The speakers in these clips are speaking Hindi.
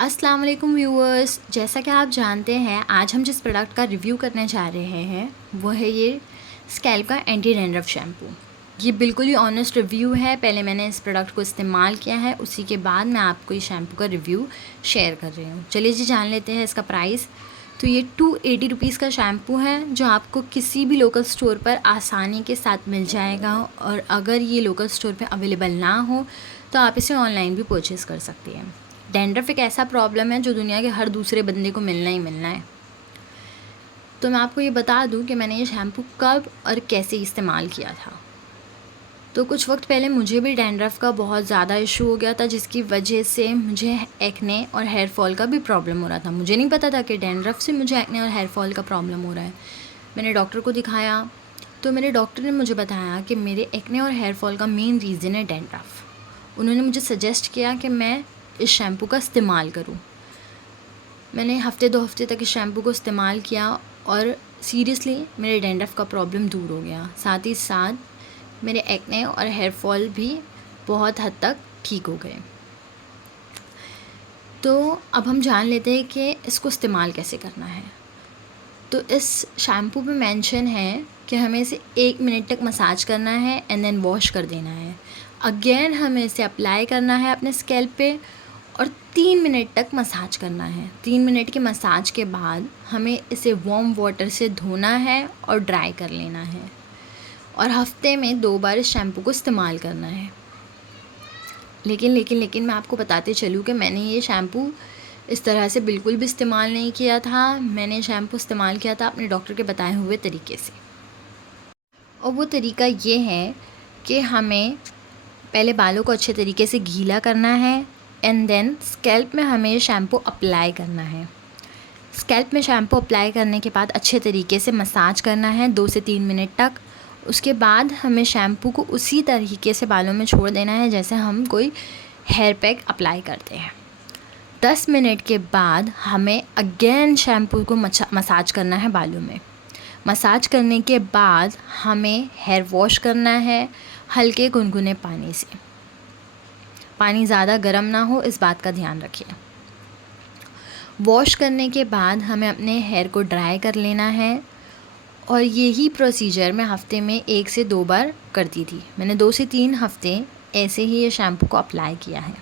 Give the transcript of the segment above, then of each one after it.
अस्सलाम वालेकुम व्यूअर्स, जैसा कि आप जानते हैं आज हम जिस प्रोडक्ट का रिव्यू करने जा रहे हैं वो है ये स्कैल्प का एंटी डैंड्रफ शैम्पू। ये बिल्कुल ही ऑनेस्ट रिव्यू है। पहले मैंने इस प्रोडक्ट को इस्तेमाल किया है, उसी के बाद मैं आपको इस शैम्पू का रिव्यू शेयर कर रही हूँ। चलिए जी जान लेते हैं इसका प्राइस। तो ये 280 रुपीज़ का शैम्पू है जो आपको किसी भी लोकल स्टोर पर आसानी के साथ मिल जाएगा, और अगर ये लोकल स्टोर पर अवेलेबल ना हो तो आप इसे ऑनलाइन भी परचेज़ कर सकती हैं। डैंड्रफ एक ऐसा प्रॉब्लम है जो दुनिया के हर दूसरे बंदे को मिलना ही मिलना है। तो मैं आपको ये बता दूं कि मैंने ये शैम्पू कब और कैसे इस्तेमाल किया था। तो कुछ वक्त पहले मुझे भी डैंड्रफ का बहुत ज़्यादा इशू हो गया था, जिसकी वजह से मुझे एक्ने और हेयर फॉल का भी प्रॉब्लम हो रहा था। मुझे नहीं पता था कि डैंड्रफ से मुझे एक्ने और हेयर फॉल का प्रॉब्लम हो रहा है। मैंने डॉक्टर को दिखाया तो मेरे डॉक्टर ने मुझे बताया कि मेरे एक्ने और हेयर फॉल का मेन रीज़न है डैंड्रफ। उन्होंने मुझे सजेस्ट किया कि मैं इस शैम्पू का इस्तेमाल करूं। मैंने हफ़्ते 2 हफ़्ते तक इस शैम्पू को इस्तेमाल किया और सीरियसली मेरे डैंड्रफ का प्रॉब्लम दूर हो गया। साथ ही साथ मेरे एक्ने और हेयर फॉल भी बहुत हद तक ठीक हो गए। तो अब हम जान लेते हैं कि इसको इस्तेमाल कैसे करना है। तो इस शैम्पू पे मेंशन है कि हमें इसे 1 मिनट तक मसाज करना है एंड देन वॉश कर देना है। अगेन हमें इसे अप्लाई करना है अपने स्कैल्प पे और 3 मिनट तक मसाज करना है। 3 मिनट के मसाज के बाद हमें इसे वार्म वाटर से धोना है और ड्राई कर लेना है, और हफ्ते में 2 बार इस शैम्पू को इस्तेमाल करना है। लेकिन मैं आपको बताते चलूँ कि मैंने ये शैम्पू इस तरह से बिल्कुल भी इस्तेमाल नहीं किया था। मैंने शैम्पू इस्तेमाल किया था अपने डॉक्टर के बताए हुए तरीके से, और वो तरीका ये है कि हमें पहले बालों को अच्छे तरीके से गीला करना है एंड देन स्कैल्प में हमें शैम्पू अप्लाई करना है। स्कैल्प में शैम्पू अप्लाई करने के बाद अच्छे तरीके से मसाज करना है 2 से 3 मिनट तक। उसके बाद हमें शैम्पू को उसी तरीके से बालों में छोड़ देना है जैसे हम कोई हेयर पैक अप्लाई करते हैं। 10 मिनट के बाद हमें अगेन शैम्पू को मसाज करना है बालों में। मसाज करने के बाद हमें हेयर वॉश करना है हल्के गुनगुने पानी से। पानी ज़्यादा गर्म ना हो, इस बात का ध्यान रखिए। वॉश करने के बाद हमें अपने हेयर को ड्राई कर लेना है, और यही प्रोसीजर मैं हफ़्ते में 1 से 2 बार करती थी। मैंने 2 से 3 हफ़्ते ऐसे ही ये शैम्पू को अप्लाई किया है।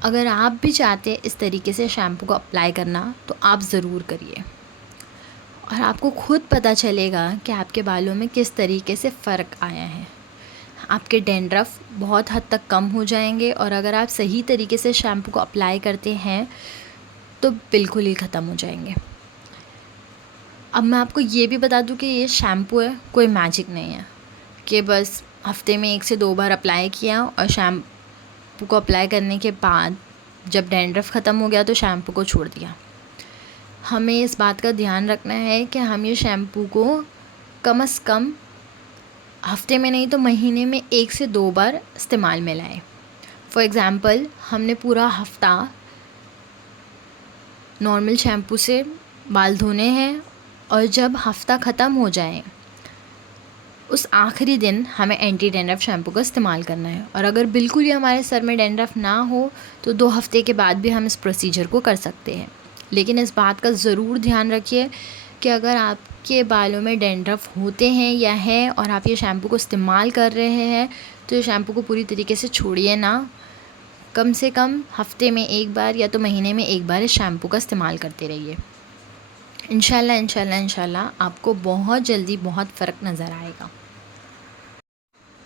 अगर आप भी चाहते हैं इस तरीके से शैम्पू को अप्लाई करना तो आप ज़रूर करिए, और आपको खुद पता चलेगा कि आपके बालों में किस तरीके से फ़र्क आया है। आपके डैंड्रफ बहुत हद तक कम हो जाएंगे, और अगर आप सही तरीके से शैम्पू को अप्लाई करते हैं तो बिल्कुल ही ख़त्म हो जाएंगे। अब मैं आपको ये भी बता दूं कि ये शैम्पू है, कोई मैजिक नहीं है कि बस हफ्ते में 1 से 2 बार अप्लाई किया और शैम्पू को अप्लाई करने के बाद जब डैंड्रफ ख़त्म हो गया तो शैम्पू को छोड़ दिया। हमें इस बात का ध्यान रखना है कि हम ये शैम्पू को कम से कम हफ्ते में नहीं तो महीने में 1 से 2 बार इस्तेमाल में लाएं। फॉर एग्ज़ाम्पल, हमने पूरा हफ्ता नॉर्मल शैम्पू से बाल धोने हैं, और जब हफ्ता ख़त्म हो जाए उस आखिरी दिन हमें एंटी डैंड्रफ शैम्पू का इस्तेमाल करना है। और अगर बिल्कुल ही हमारे सर में डैंड्रफ ना हो तो 2 हफ्ते के बाद भी हम इस प्रोसीजर को कर सकते हैं। लेकिन इस बात का ज़रूर ध्यान रखिए कि अगर आपके बालों में डैंड्रफ होते हैं या है और आप ये शैम्पू को इस्तेमाल कर रहे हैं तो ये शैम्पू को पूरी तरीके से छोड़िए ना। कम से कम हफ्ते में 1 बार या तो महीने में 1 बार इस शैम्पू का इस्तेमाल करते रहिए। इंशाल्लाह आपको बहुत जल्दी बहुत फ़र्क नज़र आएगा।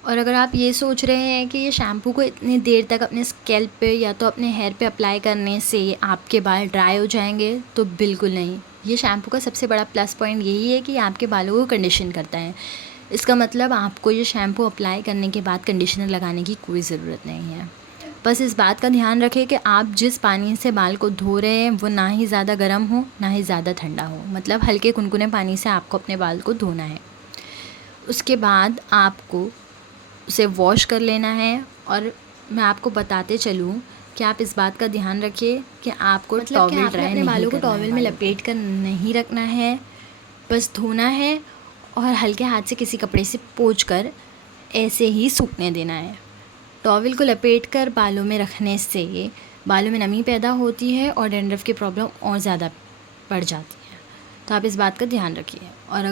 और अगर आप ये सोच रहे हैं कि ये शैम्पू को इतनी देर तक अपने स्कैल्प पे या तो अपने हेयर पे अप्लाई करने से आपके बाल ड्राई हो जाएंगे, तो बिल्कुल नहीं। ये शैम्पू का सबसे बड़ा प्लस पॉइंट यही है कि आपके बालों को कंडीशन करता है। इसका मतलब आपको ये शैम्पू अप्लाई करने के बाद कंडीशनर लगाने की कोई ज़रूरत नहीं है। बस इस बात का ध्यान रखें कि आप जिस पानी से बाल को धो रहे हैं वो ना ही ज़्यादा गर्म हो ना ही ज़्यादा ठंडा हो, मतलब हल्के कुनकुने पानी से आपको अपने बाल को धोना है। उसके बाद आपको उसे वॉश कर लेना है, और मैं आपको बताते चलूँ कि आप इस बात का ध्यान रखिए कि आपको मतलब कि टॉवल आपने ड्राई अपने नहीं बालों को करना है, टॉवल में बालों लपेट कर नहीं रखना है, बस धोना है और हल्के हाथ से किसी कपड़े से पोंछ कर ऐसे ही सूखने देना है। टॉवल को लपेट कर बालों में रखने से बालों में नमी पैदा होती है और डैंड्रफ की प्रॉब्लम और ज़्यादा बढ़ जाती है। तो आप इस बात का ध्यान रखिए। और अगर